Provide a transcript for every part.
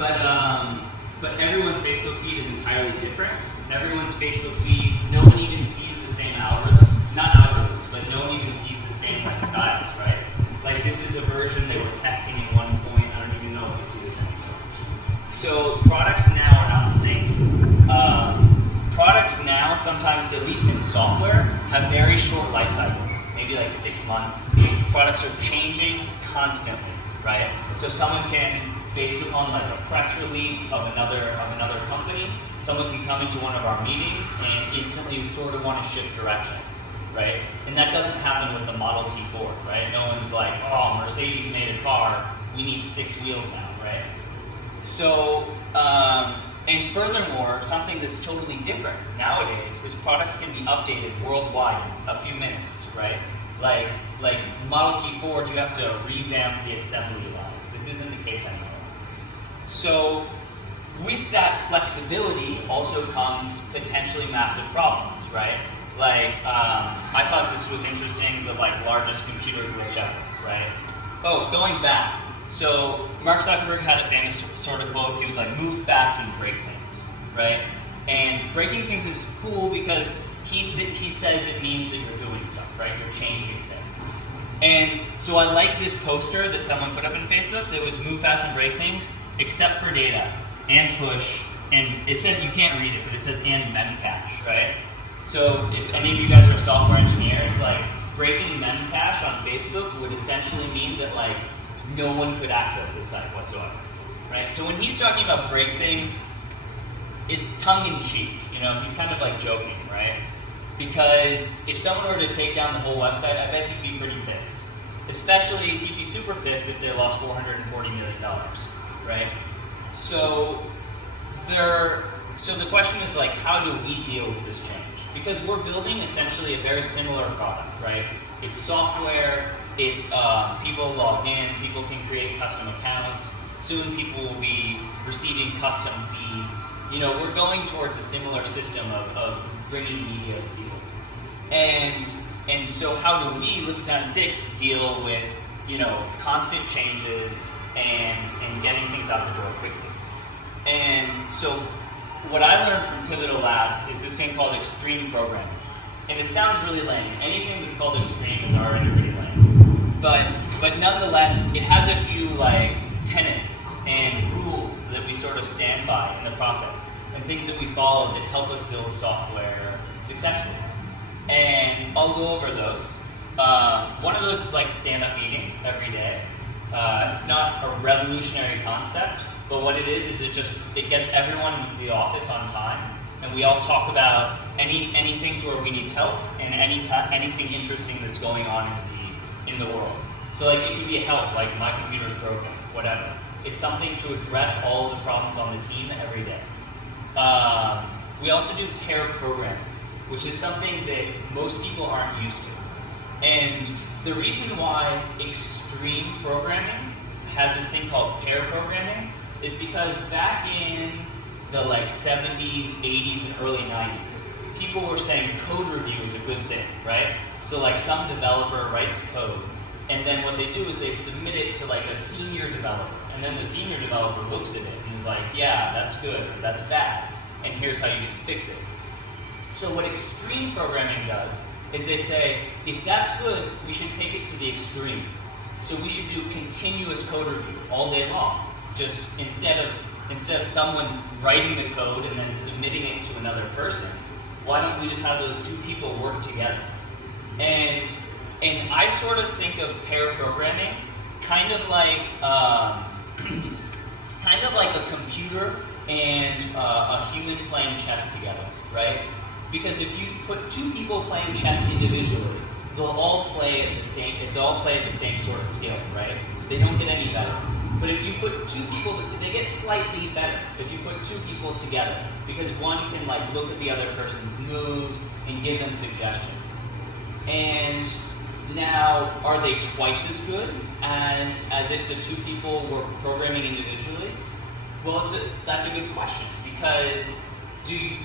but everyone's Facebook feed is entirely different. Everyone's Facebook feed, no one even sees the same algorithms. Not algorithms, but no one even sees the same like styles, right? Like this is a version they were testing at one point. I don't even know if you see this anymore. So products now are not the same. Products now, sometimes, at least in software, have very short life cycles, maybe like 6 months. Products are changing constantly, right? So someone can, based upon like a press release of another company, someone can come into one of our meetings and instantly sort of want to shift directions, right? And that doesn't happen with the Model T Ford, right? No one's like, oh, Mercedes made a car, we need 6 wheels now, right? So, and furthermore, something that's totally different nowadays is products can be updated worldwide in a few minutes, right? Like Model T Ford, you have to revamp the assembly line. This isn't the case anymore. So with that flexibility also comes potentially massive problems, right? Like, I thought this was interesting, the like largest computer glitch ever, right? Oh, going back. So Mark Zuckerberg had a famous sort of quote. He was like, move fast and break things, right? And breaking things is cool because he says it means that you're doing stuff, right? You're changing things. And so I like this poster that someone put up in Facebook that was move fast and break things, except for data and push. And it said, you can't read it, but it says and memcache, right? So if any of you guys are software engineers, like breaking memcache on Facebook would essentially mean that like no one could access the site whatsoever, right? So when he's talking about break things, it's tongue-in-cheek, you know, he's kind of like joking, right? Because if someone were to take down the whole website, I bet he'd be pretty pissed. Especially, he'd be super pissed if they lost $440 million, right? So the question is like, how do we deal with this change? Because we're building essentially a very similar product, right? It's software, it's people log in, people can create custom accounts, soon people will be receiving custom feeds. You know, we're going towards a similar system of bringing media to people. And so how do we, Lipitan 6, deal with, you know, constant changes and getting things out the door quickly? And so what I learned from Pivotal Labs is this thing called extreme programming. And it sounds really lame. Anything that's called extreme is already pretty lame. But nonetheless, it has a few like tenets and rules that we sort of stand by in the process, and things that we follow that help us build software successfully. And I'll go over those. One of those is like stand-up meeting every day. It's not a revolutionary concept, but what it is it gets everyone into the office on time, and we all talk about any things where we need helps and anything interesting that's going on in the world. So like it could be a help, like my computer's broken, whatever. It's something to address all of the problems on the team every day. We also do pair programming, which is something that most people aren't used to. And the reason why extreme programming has this thing called pair programming is because back in the like 70s, 80s, and early 90s, people were saying code review is a good thing, right? So like some developer writes code, and then what they do is they submit it to like a senior developer, and then the senior developer looks at it and is like, yeah, that's good, or that's bad, and here's how you should fix it. So what extreme programming does is they say, if that's good, we should take it to the extreme. So we should do continuous code review all day long. Just instead of someone writing the code and then submitting it to another person, why don't we just have those two people work together? And I sort of think of pair programming kind of like a computer and a human playing chess together, right? Because if you put two people playing chess individually, they'll all play at the same sort of skill, right? They don't get any better. But if you put two people, they get slightly better if you put two people together, because one can like look at the other person's moves and give them suggestions. And now, are they twice as good as if the two people were programming individually? Well, that's a good question, because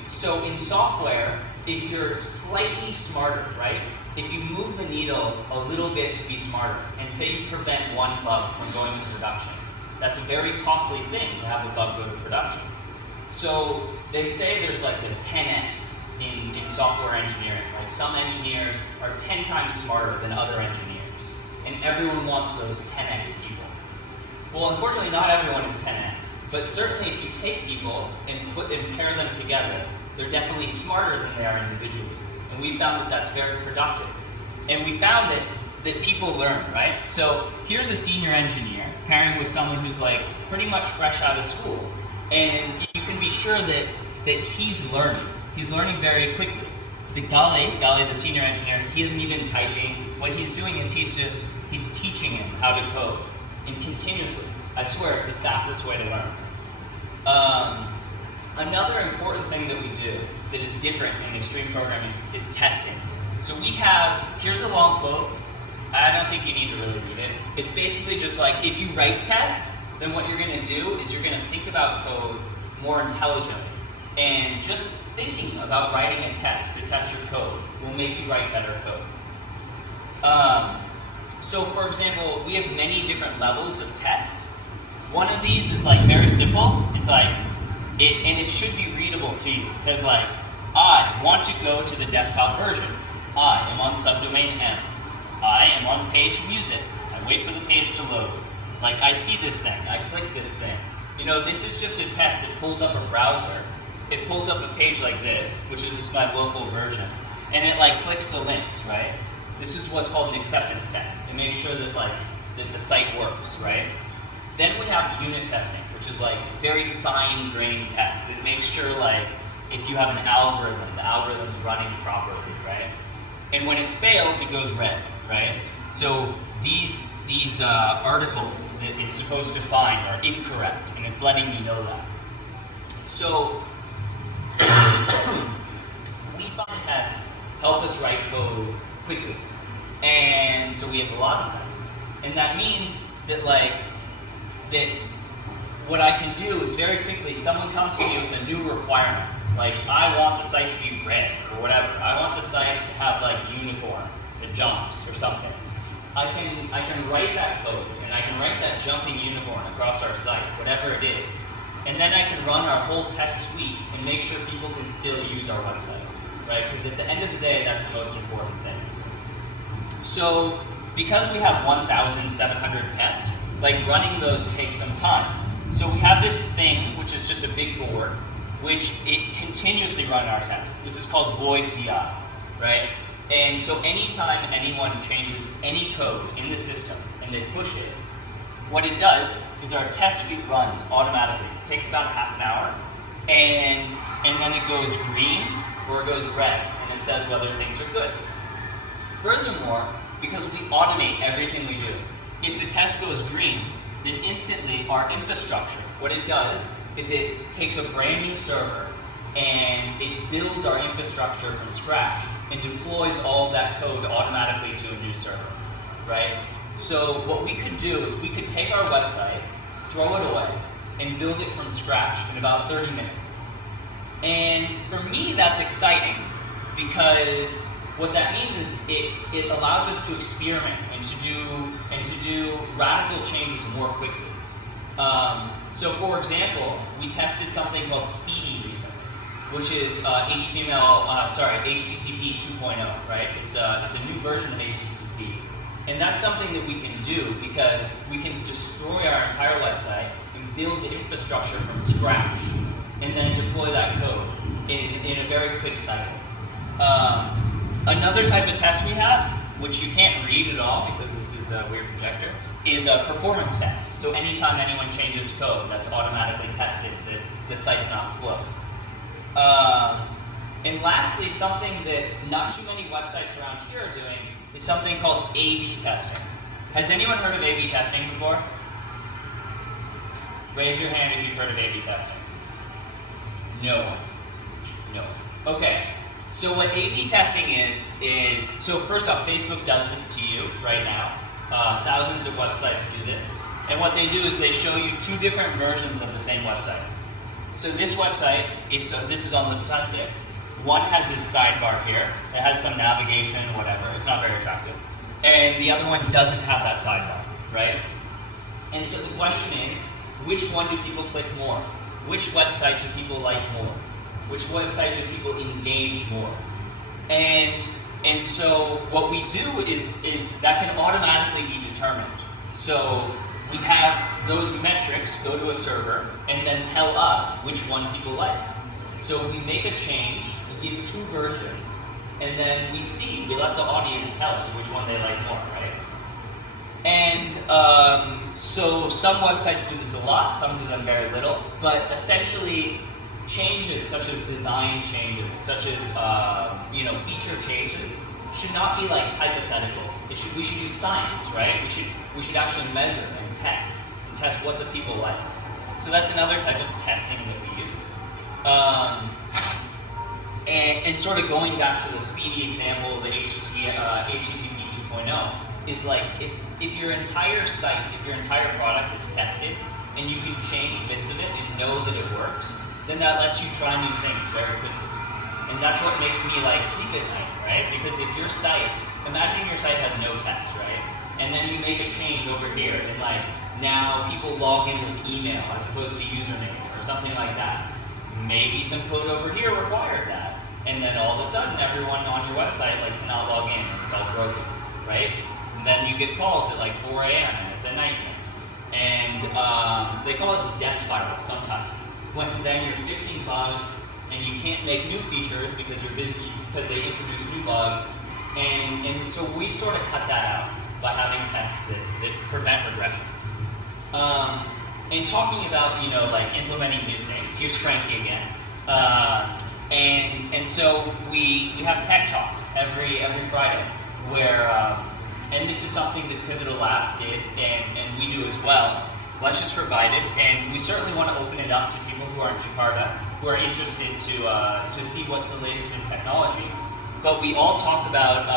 so in software, if you're slightly smarter, right? If you move the needle a little bit to be smarter, and say you prevent one bug from going to production, That's a very costly thing to have a bug go to production. So they say there's like a 10x in software engineering. Like some engineers are 10 times smarter than other engineers, and everyone wants those 10x people. Well, unfortunately, not everyone is 10x, but certainly if you take people and pair them together, they're definitely smarter than they are individually. And we found that that's very productive. And we found that people learn, right? So here's a senior engineer pairing with someone who's like pretty much fresh out of school. And you can be sure that he's learning. He's learning very quickly. The Gali, the senior engineer, he isn't even typing. What he's doing is he's teaching him how to code. And continuously. I swear it's the fastest way to learn. Another important thing that we do that is different in extreme programming is testing. So here's a long quote. I don't think you need to really read it. It's basically just like, if you write tests, then what you're going to do is you're going to think about code more intelligently. And just thinking about writing a test to test your code will make you write better code. So for example, we have many different levels of tests. One of these is like very simple. It's like, and it should be readable to you. It says like, I want to go to the desktop version. I am on subdomain M. I am on page music. I wait for the page to load. Like, I see this thing. I click this thing. You know, this is just a test that pulls up a browser. It pulls up a page like this, which is just my local version. And it like clicks the links, right? This is what's called an acceptance test. It makes sure that that the site works, right? Then we have unit testing, which is like very fine-grained test that makes sure like if you have an algorithm, the algorithm's running properly, right? And when it fails, it goes red, right? So these articles that it's supposed to find are incorrect, and it's letting me know that. So we find tests help us write code quickly, and so we have a lot of them. And that means that what I can do is very quickly, someone comes to me with a new requirement. Like, I want the site to be red, or whatever. I want the site to have, like, unicorn that jumps, or something. I can write that code, and I can write that jumping unicorn across our site, whatever it is. And then I can run our whole test suite and make sure people can still use our website, right? Because at the end of the day, that's the most important thing. So, because we have 1,700 tests, like, running those takes some time. So we have this thing, which is just a big board, which it continuously runs our tests. This is called Boy CI, right? And so anytime anyone changes any code in the system and they push it, what it does is our test suite runs automatically. It takes about half an hour, and then it goes green or it goes red, and it says whether things are good. Furthermore, because we automate everything we do, if the test goes green, then instantly our infrastructure, what it does is it takes a brand new server and it builds our infrastructure from scratch and deploys all of that code automatically to a new server, right? So what we could do is we could take our website, throw it away, and build it from scratch in about 30 minutes. And for me, that's exciting because what that means is it allows us to experiment and to do radical changes more quickly. So for example, we tested something called Speedy recently, which is HTTP 2.0, right? It's a new version of HTTP. And that's something that we can do because we can destroy our entire website and build the infrastructure from scratch and then deploy that code in a very quick cycle. Another type of test we have, which you can't read at all because this is a weird projector, is a performance test. So anytime anyone changes code, that's automatically tested that the site's not slow. And lastly, something that not too many websites around here are doing is something called A/B testing. Has anyone heard of A/B testing before? Raise your hand if you've heard of A/B testing. No one. No one. Okay. So what A/B testing is, so first off, Facebook does this to you right now. Thousands of websites do this. And what they do is they show you two different versions of the same website. So this website, this is on Lipiton 6. One has this sidebar here. It has some navigation, whatever. It's not very attractive. And the other one doesn't have that sidebar, right? And so the question is, which one do people click more? Which website do people like more? Which website do people engage more? And so what we do is that can automatically be determined. So we have those metrics go to a server and then tell us which one people like. So we make a change, we give 2 versions, and then we let the audience tell us which one they like more, right? And so some websites do this a lot, some do them very little, but essentially changes such as design changes, such as feature changes, should not be like hypothetical. We should use science, right? We should actually measure and test what the people like. So that's another type of testing that we use. And sort of going back to the speedy example, the HTTP 2.0, is like if your entire site, if your entire product is tested, and you can change bits of it and know that it works, then that lets you try new things very quickly. And that's what makes me like sleep at night, right? Because if your site, imagine your site has no tests, right? And then you make a change over here, and like now people log in with email as opposed to username or something like that. Maybe some code over here required that. And then all of a sudden everyone on your website like cannot log in, it's all broken, right? And then you get calls at like 4 a.m. and it's a nightmare. And they call it death spiral sometimes. When then you're fixing bugs and you can't make new features because you're busy, because they introduce new bugs. And so we sort of cut that out by having tests that prevent regressions. And talking about, like implementing new things, here's Frankie again. And so we have tech talks every Friday where, and this is something that Pivotal Labs did and we do as well. Let's just provide it, and we certainly want to open it up to people who are in Jakarta, who are interested to see what's the latest in technology. But we all talk about,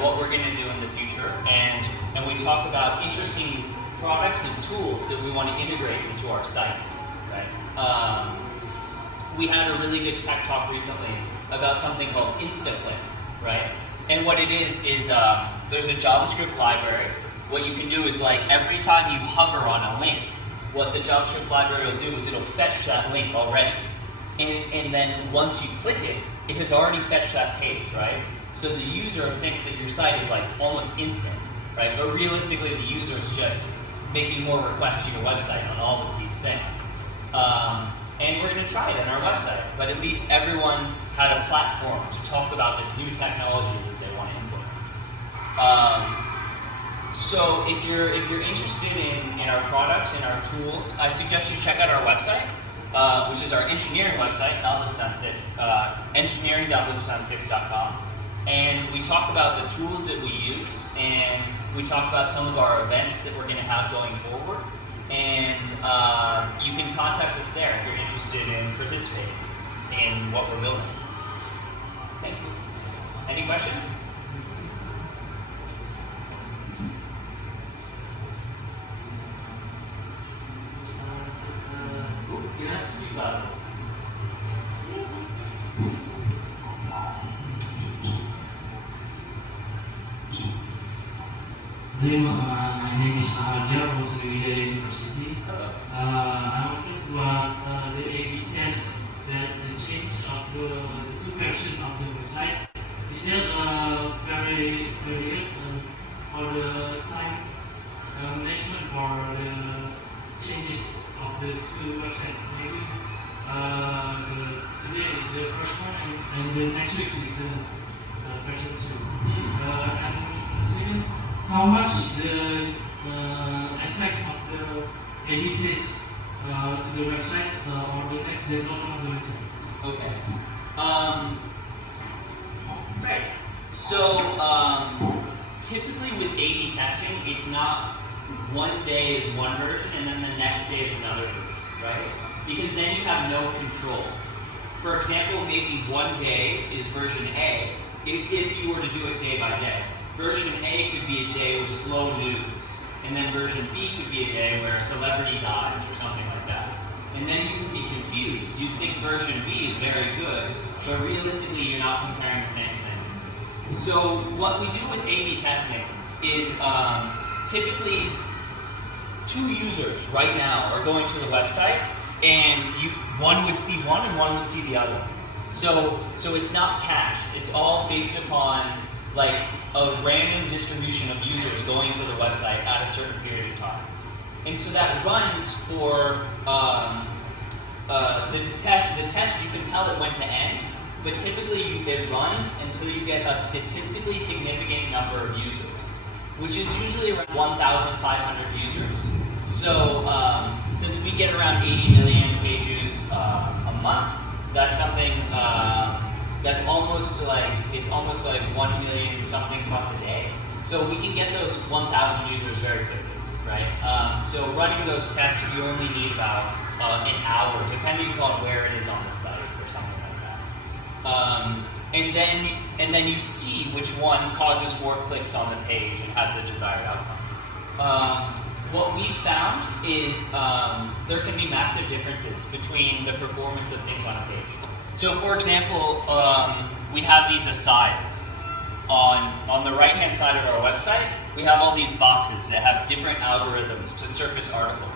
what we're going to do in the future, and we talk about interesting products and tools that we want to integrate into our site. Right? We had a really good tech talk recently about something called InstaClick, right? And what it is there's a JavaScript library. What you can do is like every time you hover on a link, what the JavaScript library will do is it'll fetch that link already. And then once you click it, it has already fetched that page, right? So the user thinks that your site is like almost instant, right? But realistically, the user is just making more requests to your website on all of these things. And we're going to try it on our website, but at least everyone had a platform to talk about this new technology that they want to implement. So if you're interested in our products and our tools, I suggest you check out our website, which is our engineering website, not Lipton6, engineering.lipton6.com. And we talk about the tools that we use, and we talk about some of our events that we're going to have going forward. And you can contact us there if you're interested in participating in what we're building. Thank you. Any questions? Yes. My name is Agile from Sriwijaya University. I'm curious about the A/B test, that the change of the 2 versions of the website. Is there very good for the time management for the changes of the 2 websites? Maybe today is the first one, and the next week is the version 2. And second, how much is the effect of the A/B test to the website or the next development of the website? Okay. Right. So typically with A/B testing, it's not one day is one version and then the next day is another version, right? Because then you have no control. For example, maybe one day is version A, if you were to do it day by day. Version A could be a day with slow news, and then version B could be a day where a celebrity dies or something like that. And then you would be confused. You'd think version B is very good, but realistically you're not comparing the same thing. So what we do with A/B testing is typically two users right now are going to the website, and one would see one and one would see the other. So it's not cached. It's all based upon like a random distribution of users going to the website at a certain period of time. And so that runs for the test. You can tell it when to end, but typically it runs until you get a statistically significant number of users, which is usually around 1,500 users. So since we get around 80 million page views a month, that's something that's almost like 1 million something plus a day. So we can get those 1,000 users very quickly, right? So running those tests, you only need about an hour, depending upon where it is on the site or something like that. And then you see which one causes more clicks on the page and has the desired outcome. What we found is there can be massive differences between the performance of things on a page. So for example, we have these asides. On the right-hand side of our website, we have all these boxes that have different algorithms to surface articles.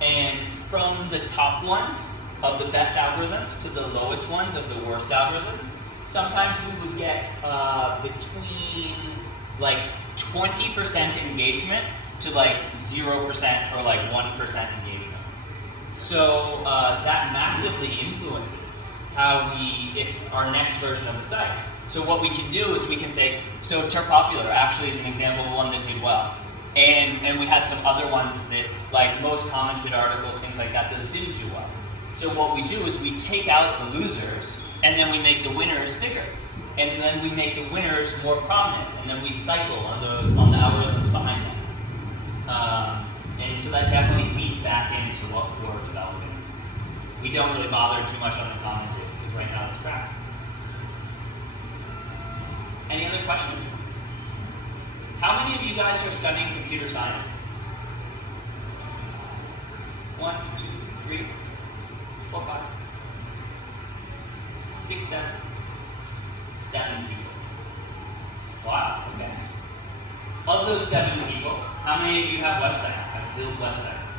And from the top ones of the best algorithms to the lowest ones of the worst algorithms, sometimes we would get between like 20% engagement to like 0% or like 1% engagement. So that massively influences if our next version of the site. So what we can do is we can say, so Terpopular actually is an example of one that did well. And we had some other ones that, like most commented articles, things like that, those didn't do well. So what we do is we take out the losers, and then we make the winners bigger. And then we make the winners more prominent, and then we cycle on the algorithms behind them. And so that definitely feeds back into what we're developing. We don't really bother too much on the commented, because right now it's crap. Any other questions? How many of you guys are studying computer science? 1, 2, 3, 4, 5, 6, 7. 7 people. Wow, okay. Of those 7 people, how many of you have websites, have built websites?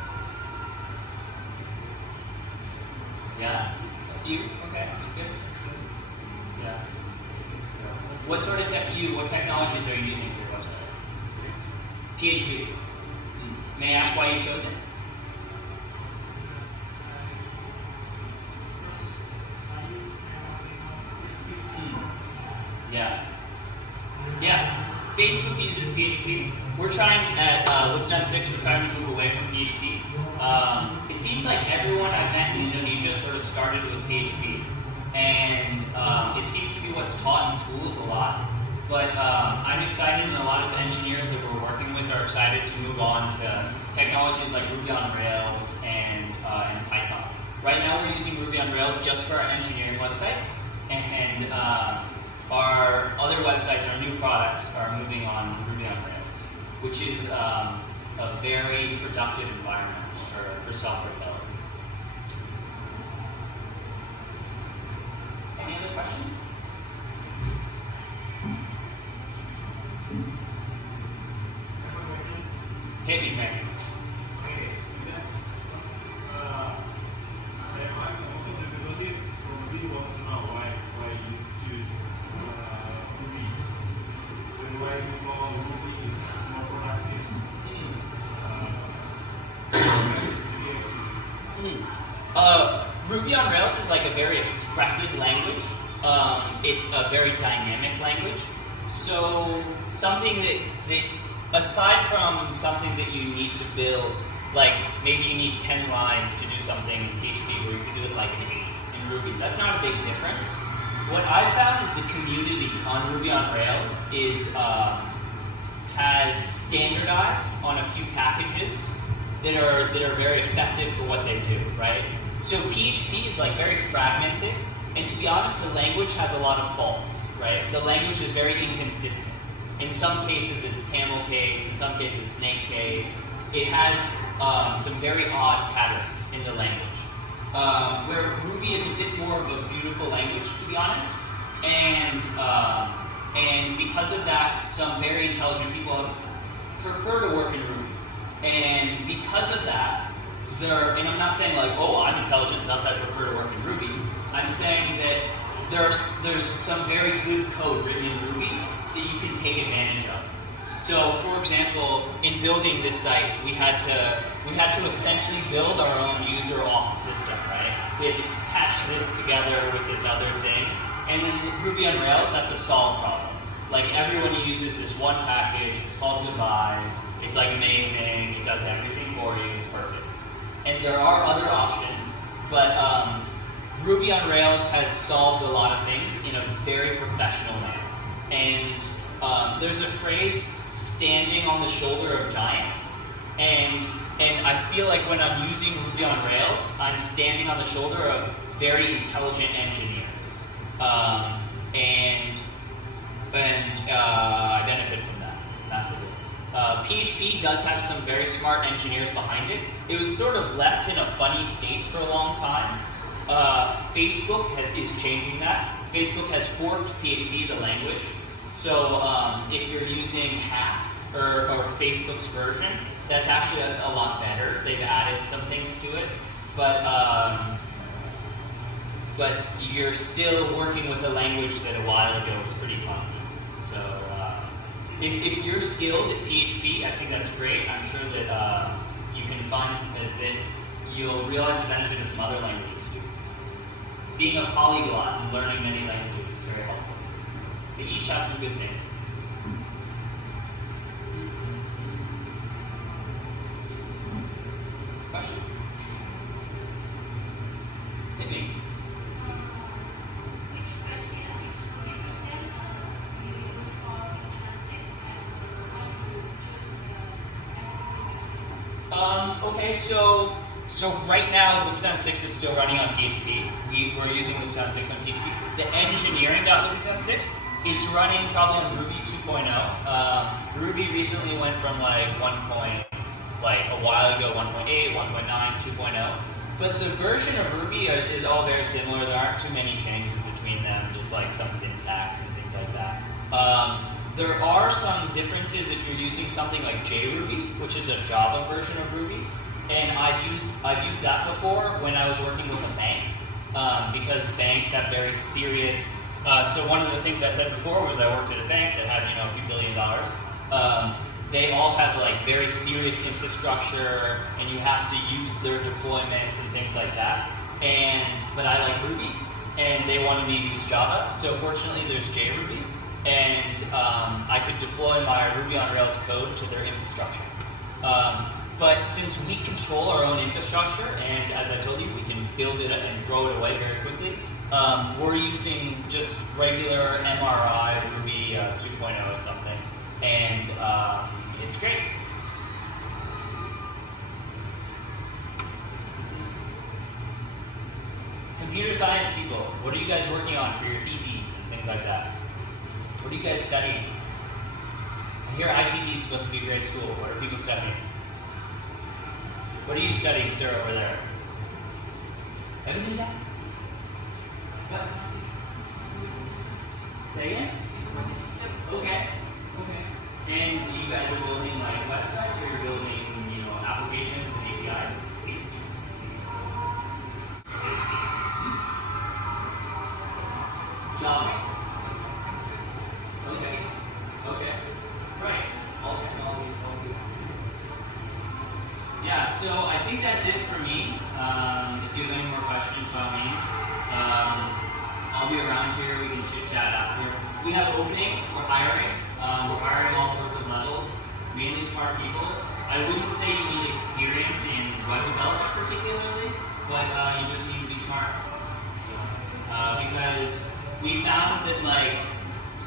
Yeah? You? Okay, good. Yeah. What sort of what technologies are you using for your website? PHP. May I ask why you chose it? Yeah. Yeah. Facebook uses PHP. We're trying at Lip6, we're trying to move away from PHP. It seems like everyone I've met in Indonesia sort of started with PHP. And it seems to be what's taught in schools a lot. But I'm excited, and a lot of the engineers that we're working with are excited to move on to technologies like Ruby on Rails and Python. Right now we're using Ruby on Rails just for our engineering website. And our other websites, our new products, are moving on Ruby on Rails, which is a very productive environment for software development. Any other questions? Hit me, Frank. Ruby on Rails is like a very expressive language. It's a very dynamic language. So something that aside from something that you need to build, like maybe you need 10 lines to do something in PHP where you can do it like an 8 in Ruby. That's not a big difference. What I found is the community on Ruby on Rails has standardized on a few packages that are very effective for what they do, right? So PHP is like very fragmented, and to be honest, the language has a lot of faults, right? The language is very inconsistent. In some cases it's camel case, in some cases it's snake case. It has some very odd patterns in the language. Where Ruby is a bit more of a beautiful language, to be honest, and because of that, some very intelligent people prefer to work in Ruby. And because of that, and I'm not saying like, oh, I'm intelligent, thus I prefer to work in Ruby. I'm saying that there's some very good code written in Ruby that you can take advantage of. So, for example, in building this site, we had to essentially build our own user auth system, right? We had to patch this together with this other thing. And then Ruby on Rails, that's a solved problem. Like, everyone uses this one package, it's called devise, it's like amazing, it does everything for you, it's perfect. And there are other options, but Ruby on Rails has solved a lot of things in a very professional manner. And there's a phrase, standing on the shoulder of giants, and I feel like when I'm using Ruby on Rails, I'm standing on the shoulder of very intelligent engineers, and I benefit from that massively. PHP does have some very smart engineers behind it. It was sort of left in a funny state for a long time. Facebook is changing that. Facebook has forked PHP, the language. So if you're using half or Facebook's version, that's actually a lot better. They've added some things to it, but you're still working with a language that a while ago was pretty clunky. So if you're skilled at PHP, I think that's great. I'm sure that you can find that you'll realize the benefit of some other languages too. Being a polyglot and learning many languages is very helpful. They each have some good things. Question? Hit me. Which version you use for EngineerLip6 and how you choose the Okay, so right now Lip6 is still running on PHP. We're using Lip6 on PHP. The engineering.lip6, it's running probably on Ruby 2.0. Ruby recently went from like a while ago, 1.8, 1.9, 2.0. But the version of Ruby is all very similar. There aren't too many changes between them, just like some syntax and things like that. There are some differences if you're using something like JRuby, which is a Java version of Ruby. And I've used that before when I was working with a bank, because banks have very serious. So one of the things I said before was I worked at a bank that had a few $1 billion. They all have like very serious infrastructure, and you have to use their deployments and things like that. But I like Ruby, and they wanted me to use Java. So fortunately, there's JRuby, and I could deploy my Ruby on Rails code to their infrastructure. But since we control our own infrastructure, and as I told you, we can build it and throw it away very quickly, we're using just regular MRI Ruby 2.0 or something, and it's great. Computer science people, what are you guys working on for your theses and things like that? What are you guys studying? I hear ITB is supposed to be a great school. What are people studying? What are you studying, sir, over there? Everything that? What? Say again? Okay. And you guys are building like websites, or you're building, applications and APIs? Java. Okay. Right. All technologies, all good. Yeah, so I think that's it for me. If you have any more questions, by all means. I'll be around here. We can chit chat after. We have openings. We're hiring. We're hiring all sorts of levels, mainly smart people. I wouldn't say you need experience in web development particularly, but you just need to be smart. Because we found that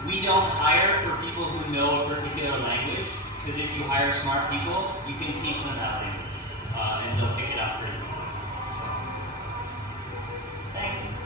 we don't hire for people who know a particular language, because if you hire smart people, you can teach them that language, and they'll pick it up pretty well. Thanks.